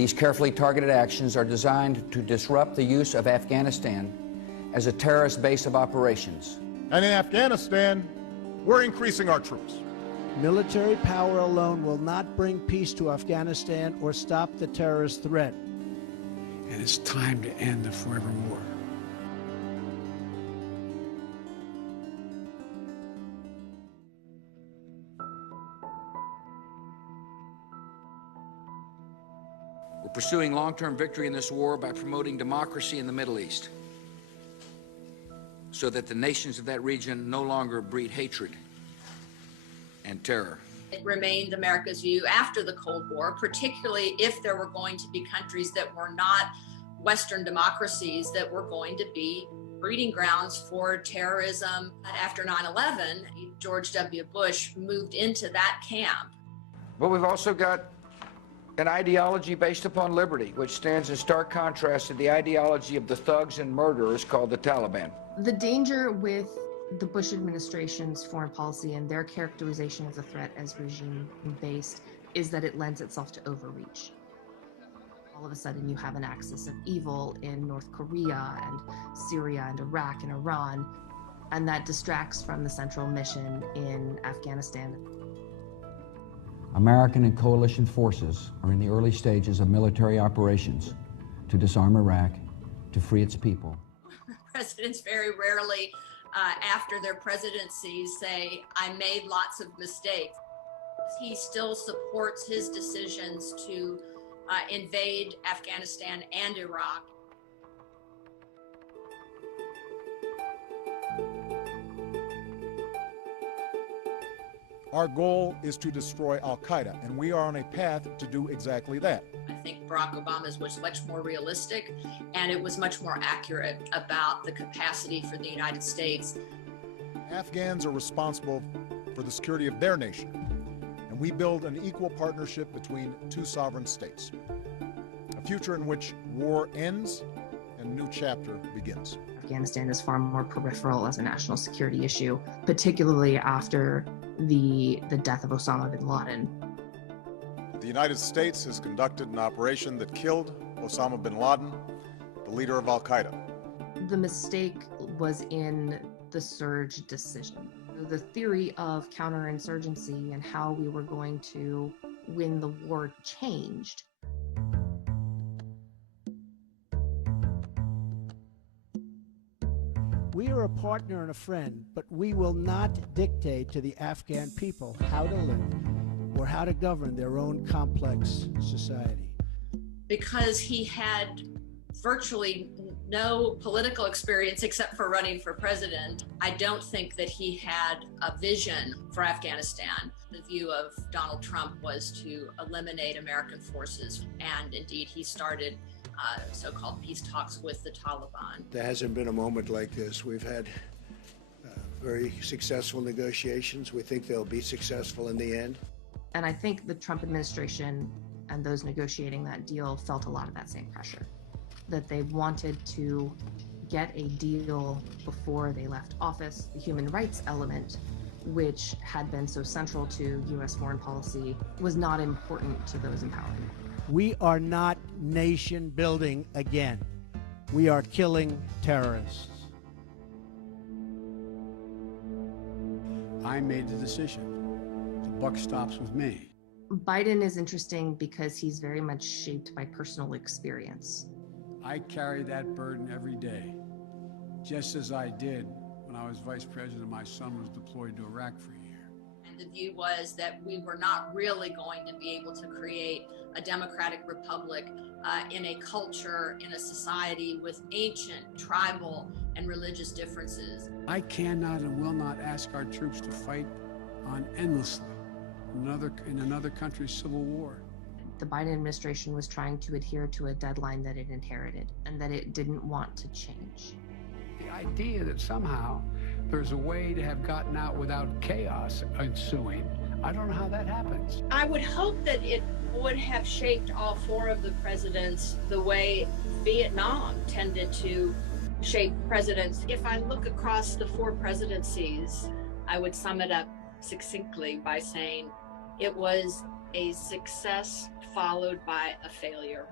These carefully targeted actions are designed to disrupt the use of Afghanistan as a terrorist base of operations. And in Afghanistan, we're increasing our troops. Military power alone will not bring peace to Afghanistan or stop the terrorist threat. And it's time to end the forever war. We're pursuing long-term victory in this war by promoting democracy in the Middle East, so that the nations of that region no longer breed hatred and terror. It remained America's view after the Cold War, particularly if there were going to be countries that were not Western democracies that were going to be breeding grounds for terrorism. After 9/11, George W. Bush moved into that camp. But we've also got an ideology based upon liberty, which stands in stark contrast to the ideology of the thugs and murderers called the Taliban. The danger with the Bush administration's foreign policy and their characterization of the threat as regime-based is that it lends itself to overreach. All of a sudden you have an axis of evil in North Korea and Syria and Iraq and Iran, and that distracts from the central mission in Afghanistan. American and coalition forces are in the early stages of military operations to disarm Iraq, to free its people. Presidents very rarely, after their presidencies, say, I made lots of mistakes. He still supports his decisions to invade Afghanistan and Iraq. Our goal is to destroy Al-Qaeda, and we are on a path to do exactly that. I think Barack Obama's was much more realistic, and it was much more accurate about the capacity for the United States. Afghans are responsible for the security of their nation, and we build an equal partnership between two sovereign states. A future in which war ends and a new chapter begins. Afghanistan is far more peripheral as a national security issue, particularly after the death of Osama bin Laden. The United States has conducted an operation that killed Osama bin Laden, the leader of Al-Qaeda. The mistake was in the surge decision. The theory of counterinsurgency and how we were going to win the war changed. We are a partner and a friend, but we will not dictate to the Afghan people how to live or how to govern their own complex society. Because he had virtually no political experience except for running for president, I don't think that he had a vision for Afghanistan. The view of Donald Trump was to eliminate American forces, and indeed he started so-called peace talks with the Taliban. There hasn't been a moment like this. We've had very successful negotiations. We think they'll be successful in the end. And I think the Trump administration and those negotiating that deal felt a lot of that same pressure, that they wanted to get a deal before they left office. The human rights element, which had been so central to U.S. foreign policy, was not important to those in power. We are not nation building again. We are killing terrorists. I made the decision. The buck stops with me. Biden is interesting because he's very much shaped by personal experience. I carry that burden every day, just as I did when I was vice president. My son was deployed to Iraq for a year. And the view was that we were not really going to be able to create a democratic republic in a culture, in a society with ancient, tribal, and religious differences. I cannot and will not ask our troops to fight on endlessly in another country's civil war. The Biden administration was trying to adhere to a deadline that it inherited and that it didn't want to change. The idea that somehow there's a way to have gotten out without chaos ensuing, I don't know how that happens. I would hope that it would have shaped all four of the presidents the way Vietnam tended to shape presidents. If I look across the four presidencies, I would sum it up succinctly by saying it was a success followed by a failure.